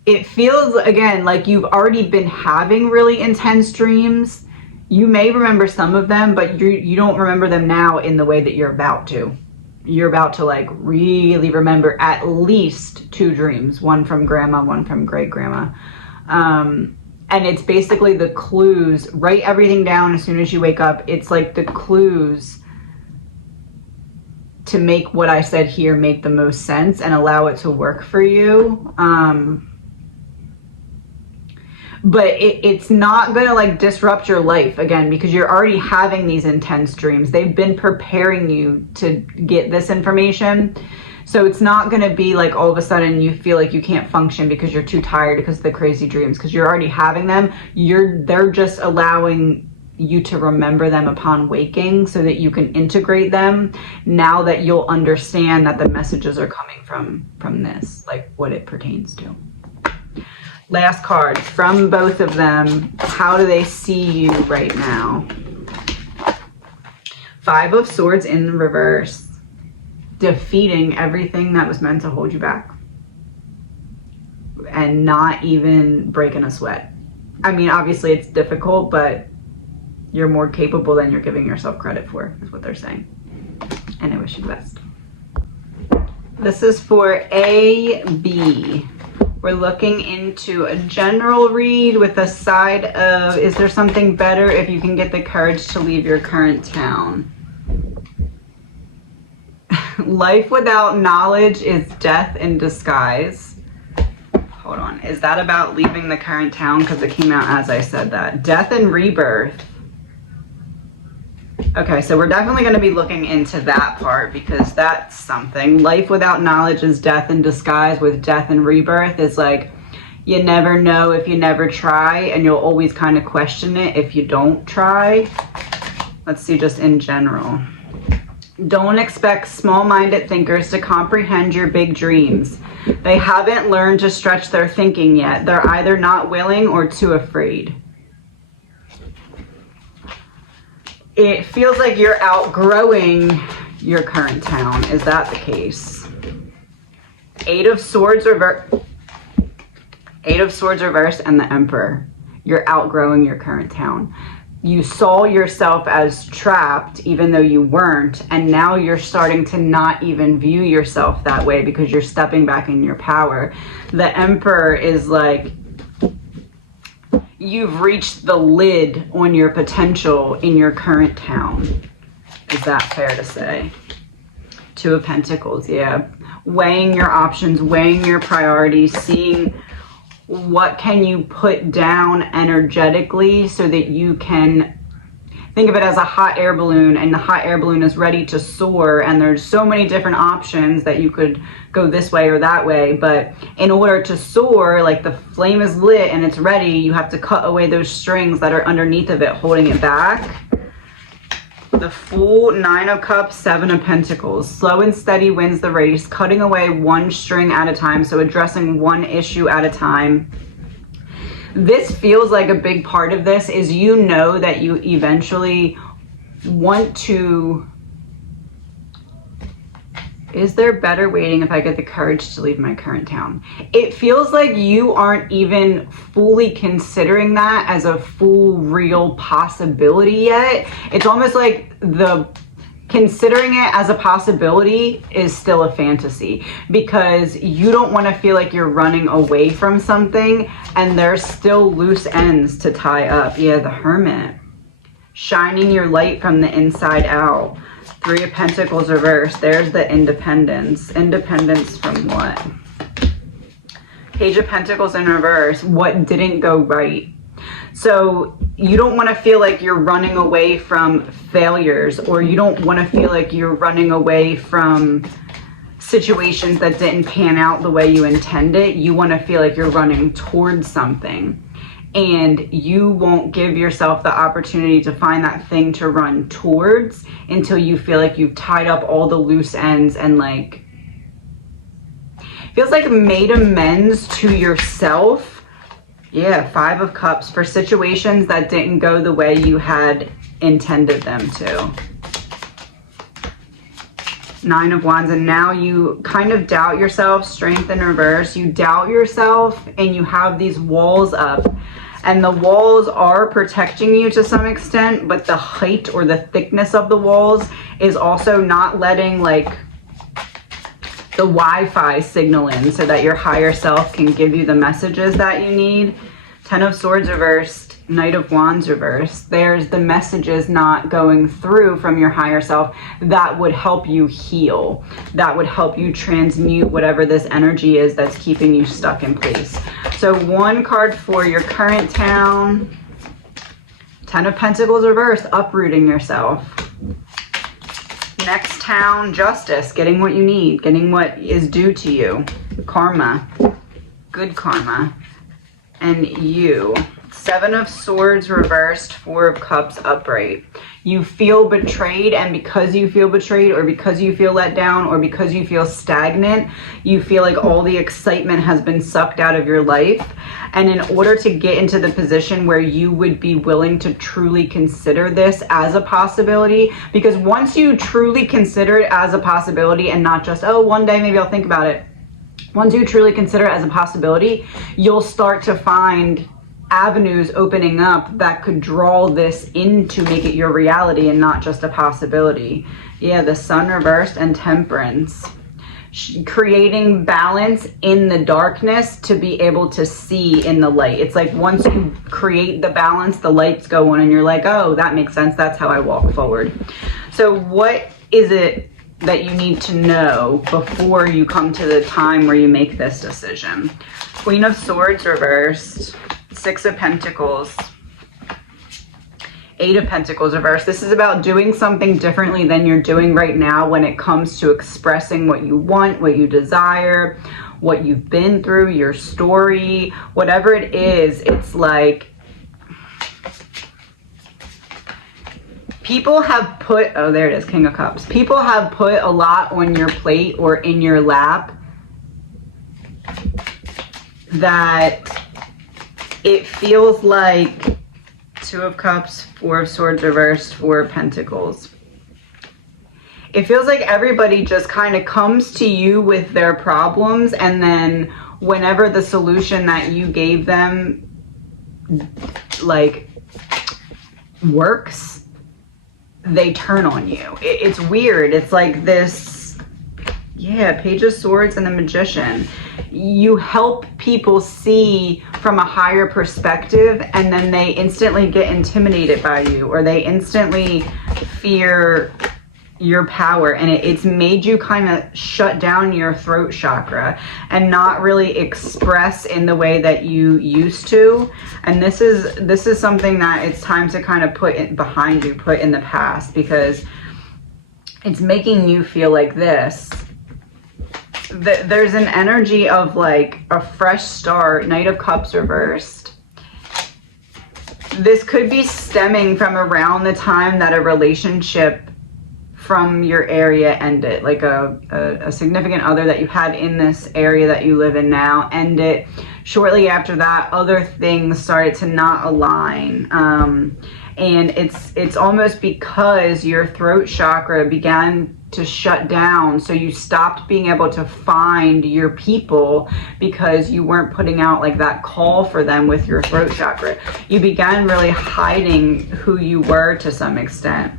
it feels, again, like you've already been having really intense dreams. You may remember some of them, but you don't remember them now in the way that you're about to. You're about to like really remember at least 2 dreams. One from grandma, one from great grandma. And it's basically the clues. Write everything down as soon as you wake up. It's like the clues to make what I said here make the most sense and allow it to work for you. But it's not going to like disrupt your life again, because you're already having these intense dreams. They've been preparing you to get this information. So it's not going to be like all of a sudden you feel like you can't function because you're too tired because of the crazy dreams, because you're already having them. They're just allowing you to remember them upon waking so that you can integrate them now that you'll understand that the messages are coming from this, like what it pertains to. Last card from both of them. How do they see you right now? 5 of Swords in the reverse. Defeating everything that was meant to hold you back. And not even breaking a sweat. I mean, obviously it's difficult, but you're more capable than you're giving yourself credit for, is what they're saying. And I wish you the best. This is for AB. We're looking into a general read with a side of, is there something better if you can get the courage to leave your current town? Life without knowledge is death in disguise. Hold on. Is that about leaving the current town? Because it came out as I said that. Death and rebirth. Okay, so we're definitely going to be looking into that part because that's something. Life without knowledge is death in disguise, with death and rebirth is like you never know if you never try, and you'll always kind of question it if you don't try. Let's see just in general. Don't expect small-minded thinkers to comprehend your big dreams. They haven't learned to stretch their thinking yet. They're either not willing or too afraid. It feels like you're outgrowing your current town. Is that the case? Eight of Swords reversed and the Emperor. You're outgrowing your current town. You saw yourself as trapped even though you weren't, and now you're starting to not even view yourself that way because you're stepping back in your power. The Emperor is like, you've reached the lid on your potential in your current town. Is that fair to say? Two of Pentacles, yeah. Weighing your options, weighing your priorities, seeing what can you put down energetically so that you can think of it as a hot air balloon, and the hot air balloon is ready to soar, and there's so many different options that you could go this way or that way, but in order to soar, like the flame is lit and it's ready, you have to cut away those strings that are underneath of it holding it back. The Fool, Nine of Cups, Seven of Pentacles. Slow and steady wins the race, cutting away one string at a time, so addressing one issue at a time. This feels like a big part of this is you know that you eventually want to... Is there better waiting if I get the courage to leave my current town? It feels like you aren't even fully considering that as a full, real possibility yet. It's almost like the considering it as a possibility is still a fantasy, because you don't want to feel like you're running away from something and there's still loose ends to tie up. Yeah, the Hermit. Shining your light from the inside out. Three of Pentacles reversed. There's the Independence. Independence from what? Page of Pentacles in reverse. What didn't go right? So you don't want to feel like you're running away from failures, or you don't want to feel like you're running away from situations that didn't pan out the way you intended. You want to feel like you're running towards something. And you won't give yourself the opportunity to find that thing to run towards until you feel like you've tied up all the loose ends and like feels like made amends to yourself. Yeah, Five of Cups, for situations that didn't go the way you had intended them to. Nine of Wands, and now you kind of doubt yourself. Strength in reverse. You doubt yourself and you have these walls up, and the walls are protecting you to some extent, but the height or the thickness of the walls is also not letting like the Wi-Fi signal in so that your higher self can give you the messages that you need. Ten of Swords reversed. Knight of Wands reversed. There's the messages not going through from your higher self that would help you heal, that would help you transmute whatever this energy is that's keeping you stuck in place. So one card for your current town. Ten of Pentacles reversed, uprooting yourself. Next town, Justice, getting what you need, getting what is due to you. Karma, good karma. And you. Seven of Swords reversed, Four of Cups upright. You feel betrayed, and because you feel betrayed, or because you feel let down, or because you feel stagnant, you feel like all the excitement has been sucked out of your life. And in order to get into the position where you would be willing to truly consider this as a possibility, because once you truly consider it as a possibility and not just, oh, one day maybe I'll think about it. Once you truly consider it as a possibility, you'll start to find avenues opening up that could draw this in to make it your reality and not just a possibility. Yeah, the Sun reversed and Temperance. Creating balance in the darkness to be able to see in the light. It's like once you create the balance, the lights go on and you're like, oh, that makes sense. That's how I walk forward. So what is it that you need to know before you come to the time where you make this decision? Queen of Swords reversed. Six of Pentacles. Eight of Pentacles reversed. This is about doing something differently than you're doing right now when it comes to expressing what you want, what you desire, what you've been through, your story, whatever it is. It's like People have put, oh, there it is, King of Cups. People have put a lot on your plate or in your lap that it feels like Two of Cups, Four of Swords reversed, Four of Pentacles. It feels like everybody just kind of comes to you with their problems, and then whenever the solution that you gave them like works, they turn on you. It's weird. It's like this, yeah, Page of Swords and the Magician. You help people see from a higher perspective, and then they instantly get intimidated by you, or they instantly fear your power, and it's made you kind of shut down your throat chakra and not really express in the way that you used to. And this is something that it's time to kind of put it behind you, put in the past, because it's making you feel like this. There's an energy of like a fresh start. Knight of Cups reversed. This could be stemming from around the time that a relationship from your area ended, like a significant other that you had in this area that you live in now ended. Shortly after that, other things started to not align, and it's almost because your throat chakra began to shut down, so you stopped being able to find your people because you weren't putting out like that call for them with your throat chakra. You began really hiding who you were to some extent.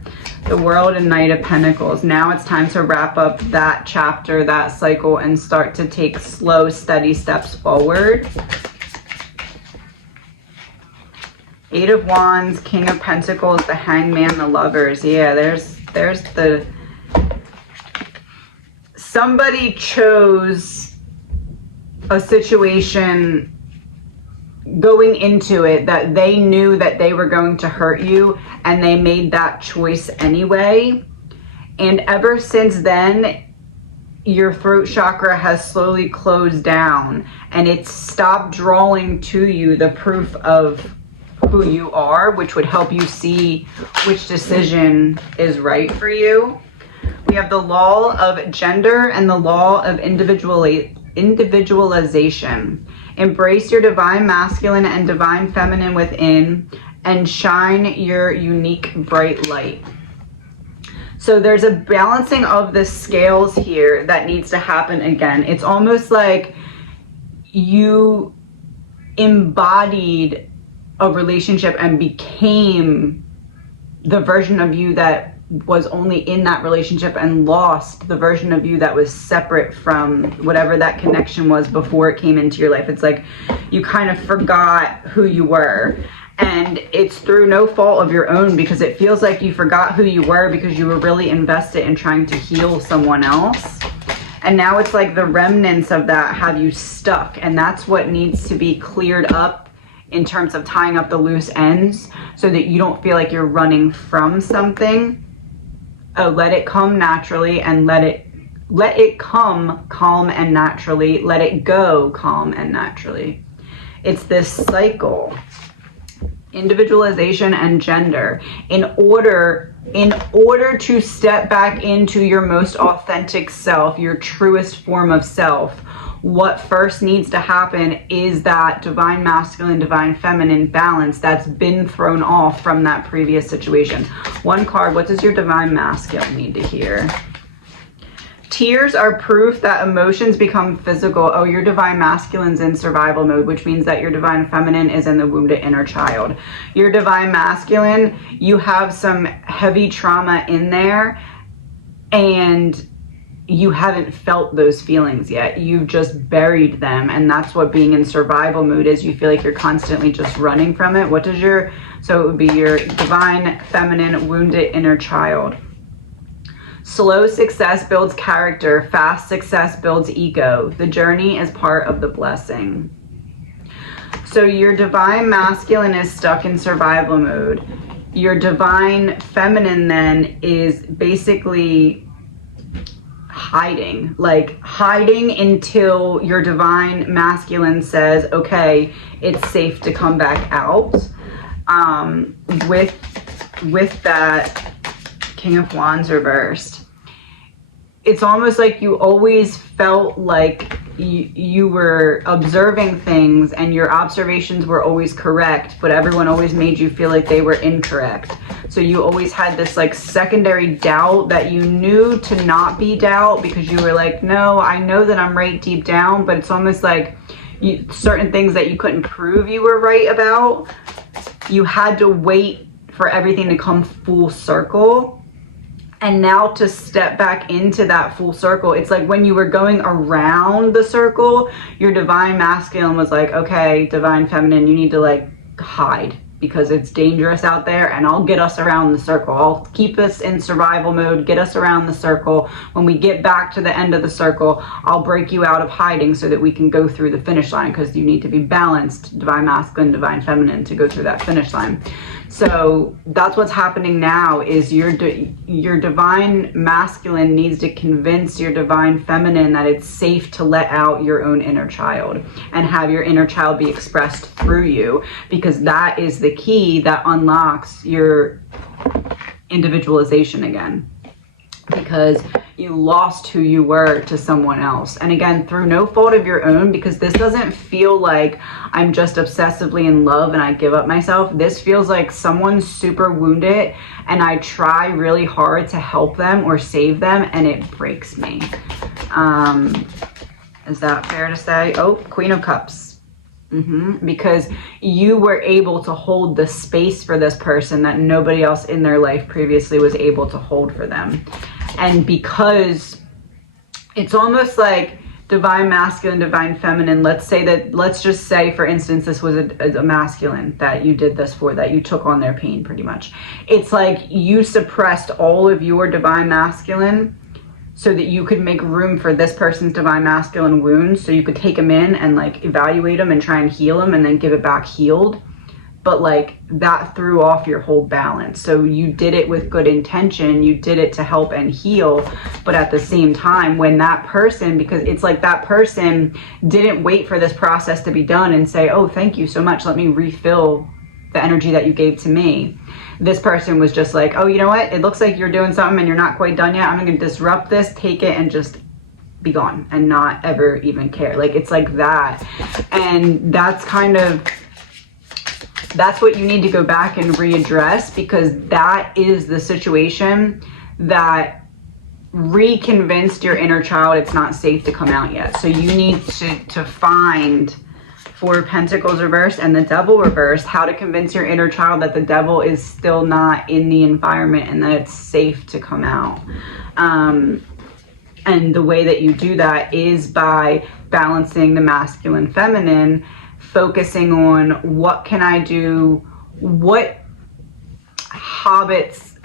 The World and Knight of Pentacles. Now it's time to wrap up that chapter, that cycle, and start to take slow, steady steps forward. Eight of Wands, King of Pentacles, the Hangman, the Lovers. Yeah, there's the... Somebody chose a situation going into it that they knew that they were going to hurt you, and they made that choice anyway. And ever since then, your throat chakra has slowly closed down, and it's stopped drawing to you the proof of who you are, which would help you see which decision is right for you. We have the law of gender and the law of individualization. Embrace your divine masculine and divine feminine within, and shine your unique bright light. So there's a balancing of the scales here that needs to happen again. It's almost like you embodied a relationship and became the version of you that was only in that relationship, and lost the version of you that was separate from whatever that connection was before it came into your life. It's like you kind of forgot who you were, and it's through no fault of your own, because it feels like you forgot who you were because you were really invested in trying to heal someone else. And now it's like the remnants of that have you stuck, and that's what needs to be cleared up in terms of tying up the loose ends, so that you don't feel like you're running from something. Let it come naturally, and let it come calm and naturally. Let it go calm and naturally. It's this cycle. Individualization and gender. In order to step back into your most authentic self, your truest form of self, what first needs to happen is that divine masculine, divine feminine balance that's been thrown off from that previous situation. One card, what does your divine masculine need to hear? Tears are proof that emotions become physical. Oh, your divine masculine's in survival mode, which means that your divine feminine is in the wounded inner child. Your divine masculine, you have some heavy trauma in there, and you haven't felt those feelings yet. You've just buried them, and that's what being in survival mode is. You feel like you're constantly just running from it. What does your, so it would be your divine feminine wounded inner child. Slow success builds character. Fast success builds ego. The journey is part of the blessing. So your divine masculine is stuck in survival mode. Your divine feminine then is basically hiding until your divine masculine says, okay, it's safe to come back out. With that, King of Wands reversed. It's almost like you always felt like you were observing things and your observations were always correct, but everyone always made you feel like they were incorrect. So you always had this like secondary doubt that you knew to not be doubt, because you were like, no, I know that I'm right deep down, but it's almost like certain things that you couldn't prove you were right about, you had to wait for everything to come full circle. And now to step back into that full circle, it's like when you were going around the circle, your divine masculine was like, okay, divine feminine, you need to like hide because it's dangerous out there, and I'll get us around the circle. I'll keep us in survival mode, get us around the circle. When we get back to the end of the circle, I'll break you out of hiding so that we can go through the finish line, because you need to be balanced, divine masculine, divine feminine, to go through that finish line. So that's what's happening now, is your divine masculine needs to convince your divine feminine that it's safe to let out your own inner child and have your inner child be expressed through you, because that is the key that unlocks your individualization again, because you lost who you were to someone else. And again, through no fault of your own, because this doesn't feel like I'm just obsessively in love and I give up myself. This feels like someone's super wounded and I try really hard to help them or save them, and it breaks me. Is that fair to say? Oh, Queen of Cups. Because you were able to hold the space for this person that nobody else in their life previously was able to hold for them. And because it's almost like divine masculine, divine feminine, let's just say, for instance, this was a masculine that you did this for, that you took on their pain pretty much. It's like you suppressed all of your divine masculine so that you could make room for this person's divine masculine wounds, so you could take them in and like evaluate them and try and heal them and then give it back healed. But like that threw off your whole balance. So you did it with good intention, you did it to help and heal, but at the same time, when that person, because it's like that person didn't wait for this process to be done and say, oh, thank you so much, let me refill the energy that you gave to me. This person was just like, oh, you know what, it looks like you're doing something and you're not quite done yet, I'm gonna disrupt this, take it, and just be gone and not ever even care. Like, it's like that. And that's what you need to go back and readdress, because that is the situation that reconvinced your inner child it's not safe to come out yet. So you need to find Four of Pentacles reversed and the Devil reversed, how to convince your inner child that the devil is still not in the environment and that it's safe to come out. And the way that you do that is by balancing the masculine, feminine, focusing on what can I do, what hobbies,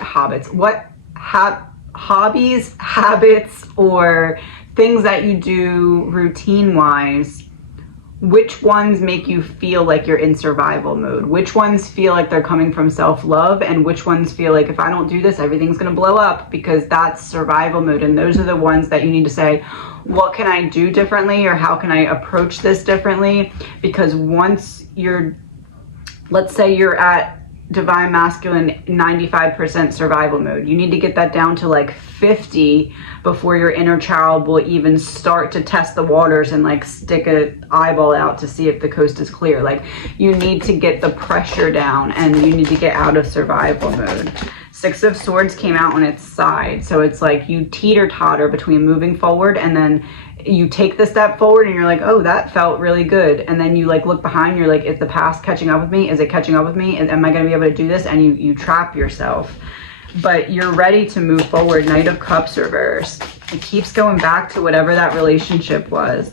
habits, or things that you do routine wise. Which ones make you feel like you're in survival mode? Which ones feel like they're coming from self-love? And which ones feel like, if I don't do this, everything's going to blow up, because that's survival mode. And those are the ones that you need to say, what can I do differently, or how can I approach this differently? Because once let's say you're at divine masculine 95% survival mode, you need to get that down to like 50 before your inner child will even start to test the waters and like stick an eyeball out to see if the coast is clear. Like, you need to get the pressure down and you need to get out of survival mode. Six of Swords came out on its side, so it's like you teeter-totter between moving forward, and then you take the step forward and you're like, oh, that felt really good, and then you like look behind, you're like, is the past catching up with me? Is it catching up with me? Am I going to be able to do this? And you trap yourself. But you're ready to move forward. Knight of Cups reversed. It keeps going back to whatever that relationship was.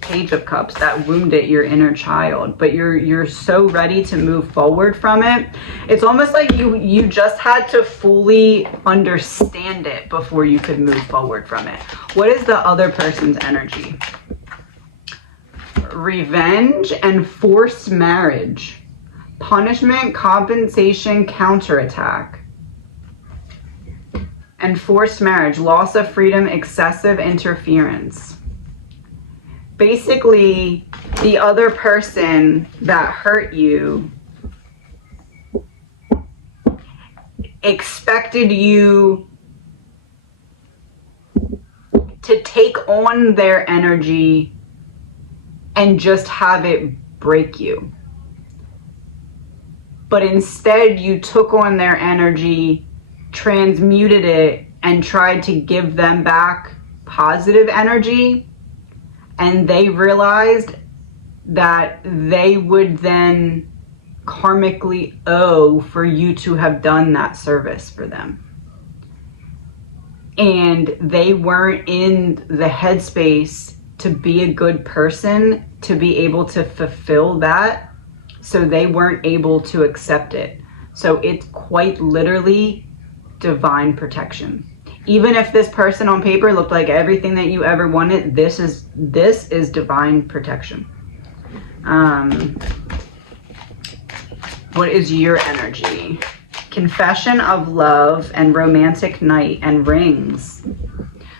Page of Cups, that wounded your inner child, but you're so ready to move forward from it. It's almost like you just had to fully understand it before you could move forward from it. What is the other person's energy? Revenge and forced marriage. Punishment, compensation, counterattack. And forced marriage, loss of freedom, excessive interference. Basically, the other person that hurt you, expected you to take on their energy and just have it break you. But instead you took on their energy, transmuted it, and tried to give them back positive energy, and they realized that they would then karmically owe for you to have done that service for them. And they weren't in the headspace to be a good person, to be able to fulfill that, so they weren't able to accept it. So it's quite literally divine protection. Even if this person on paper looked like everything that you ever wanted, this is divine protection. What is your energy? Confession of love and romantic night and rings.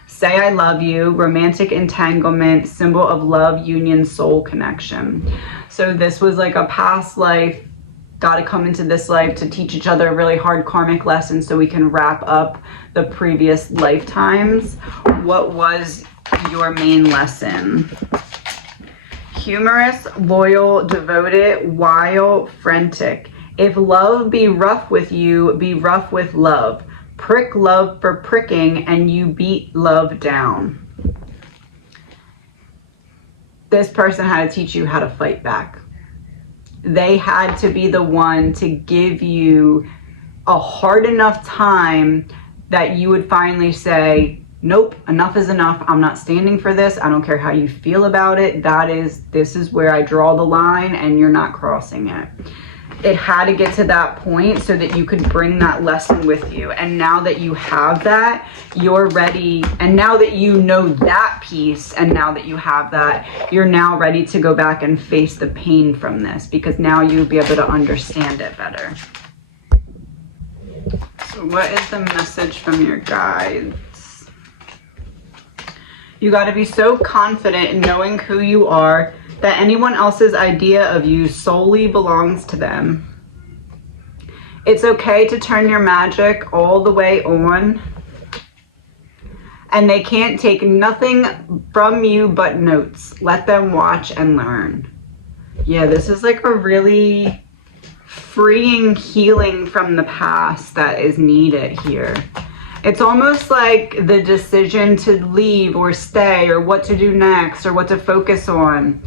Say I love you, romantic entanglement, symbol of love, union, soul connection. So this was like a past life, got to come into this life to teach each other a really hard karmic lesson so we can wrap up the previous lifetimes. What was your main lesson? Humorous, loyal, devoted, wild, frantic. If love be rough with you, be rough with love. Prick love for pricking, and you beat love down. This person had to teach you how to fight back. They had to be the one to give you a hard enough time that you would finally say, nope, enough is enough. I'm not standing for this. I don't care how you feel about it. This is where I draw the line, and you're not crossing it. It had to get to that point so that you could bring that lesson with you. And now that you have that, you're ready. And now that you know that piece, and now that you have that, you're now ready to go back and face the pain from this, because now you'll be able to understand it better. So what is the message from your guides? You got to be so confident in knowing who you are that anyone else's idea of you solely belongs to them. It's okay to turn your magic all the way on, and they can't take nothing from you but notes. Let them watch and learn. Yeah, this is like a really freeing healing from the past that is needed here. It's almost like the decision to leave or stay, or what to do next, or what to focus on.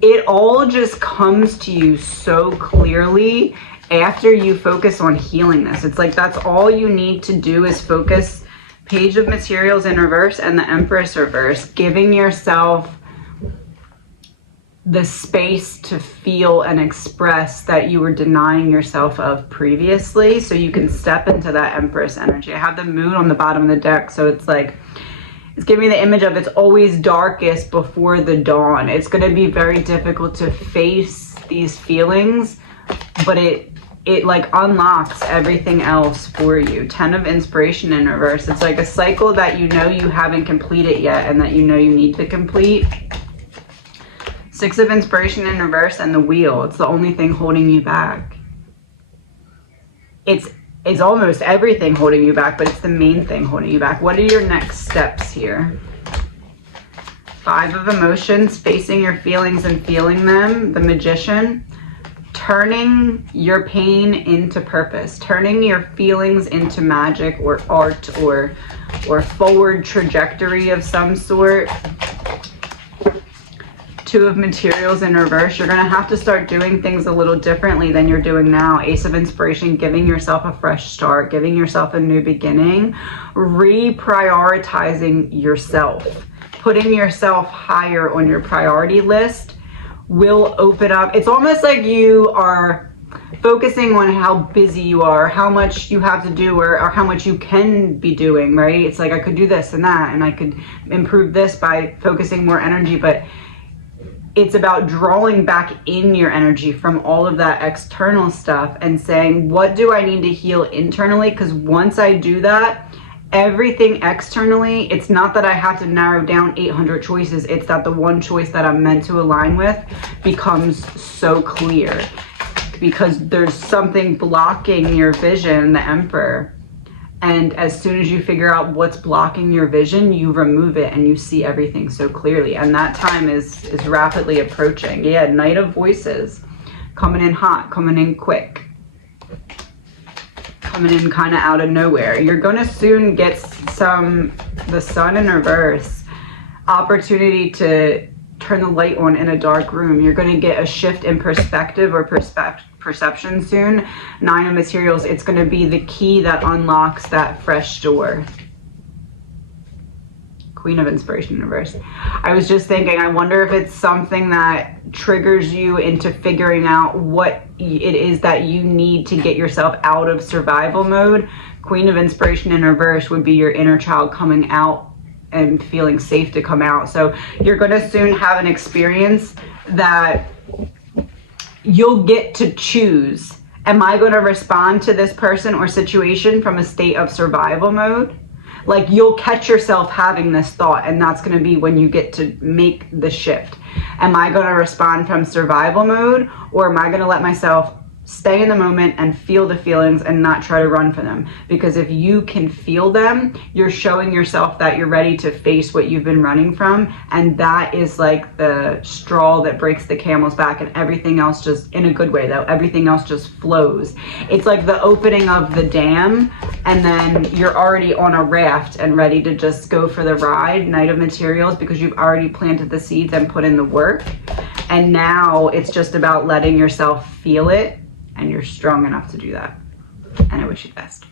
It all just comes to you so clearly after you focus on healing this. It's like that's all you need to do is focus. Page of Materials in reverse and the Empress reverse, giving yourself the space to feel and express that you were denying yourself of previously, so you can step into that Empress energy. I have the moon on the bottom of the deck, so it's like, it's giving me the image of it's always darkest before the dawn. It's going to be very difficult to face these feelings, but it like unlocks everything else for you. 10 of Inspiration in reverse. It's like a cycle that you know you haven't completed yet and that you know you need to complete. 6 of Inspiration in reverse and the Wheel. It's the only thing holding you back. It's almost everything holding you back, but it's the main thing holding you back. What are your next steps here? 5 of Emotions, facing your feelings and feeling them. The Magician. Turning your pain into purpose. Turning your feelings into magic or art or forward trajectory of some sort. 2 of Materials in reverse. You're going to have to start doing things a little differently than you're doing now. Ace of Inspiration, giving yourself a fresh start, giving yourself a new beginning, reprioritizing yourself, putting yourself higher on your priority list will open up. It's almost like you are focusing on how busy you are, how much you have to do, or how much you can be doing, right? It's like I could do this and that, and I could improve this by focusing more energy, but it's about drawing back in your energy from all of that external stuff and saying, what do I need to heal internally? Because once I do that, everything externally, it's not that I have to narrow down 800 choices. It's that the one choice that I'm meant to align with becomes so clear, because there's something blocking your vision, the Emperor. And as soon as you figure out what's blocking your vision, you remove it and you see everything so clearly. And that time is rapidly approaching. Yeah, Knight of Voices. Coming in hot, coming in quick. Coming in kind of out of nowhere. You're going to soon get the Sun in reverse. Opportunity to turn the light on in a dark room. You're going to get a shift in perspective or perception soon. Nine of Materials, it's going to be the key that unlocks that fresh door. Queen of Inspiration in reverse. I was just thinking, I wonder if it's something that triggers you into figuring out what it is that you need to get yourself out of survival mode. Queen of Inspiration in reverse would be your inner child coming out and feeling safe to come out. So you're going to soon have an experience that you'll get to choose. Am I going to respond to this person or situation from a state of survival mode? Like, you'll catch yourself having this thought, and that's going to be when you get to make the shift. Am I going to respond from survival mode, or am I going to let myself stay in the moment and feel the feelings and not try to run for them? Because if you can feel them, you're showing yourself that you're ready to face what you've been running from. And that is like the straw that breaks the camel's back, and everything else just, in a good way though, everything else just flows. It's like the opening of the dam, and then you're already on a raft and ready to just go for the ride. Knight of Materials, because you've already planted the seeds and put in the work. And now it's just about letting yourself feel it. And you're strong enough to do that. And I wish you the best.